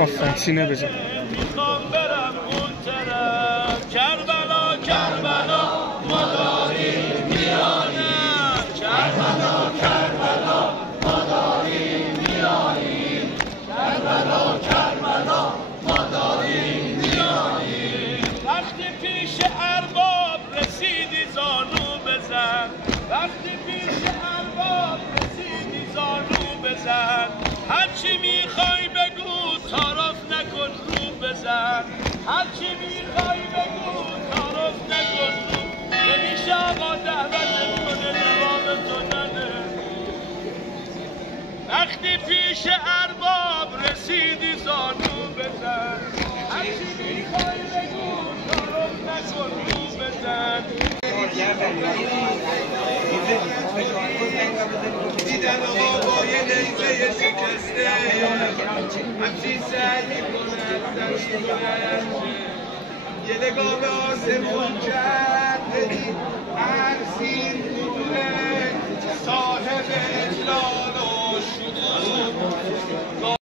آفرین سینه بزن. میخوام برم اون طرف کربلا کربلا ما داریم میانیم کربلا کربلا ما داریم میانیم کربلا کربلا ما داریم میانیم وقتی پیش ارباب رسیدی زانو بزن وقتی پیش ارباب رسیدی زانو بزن هرچی میخوای بگو تعارف نکن رو بزن هرچی میخوای بگو تعارف نکن رو نمیشه آقا دعوتت کنه جواب تو نده وقتی پیش ارباب رسیدی زانو بزن هرچی میخوای بگو تعارف نکن رو بزن دیدن آقا با یه نیزه شکسته همچین سعی کنه زمین بلند یه نگاه به آسمون کرد بدید هر سین بوده صاحب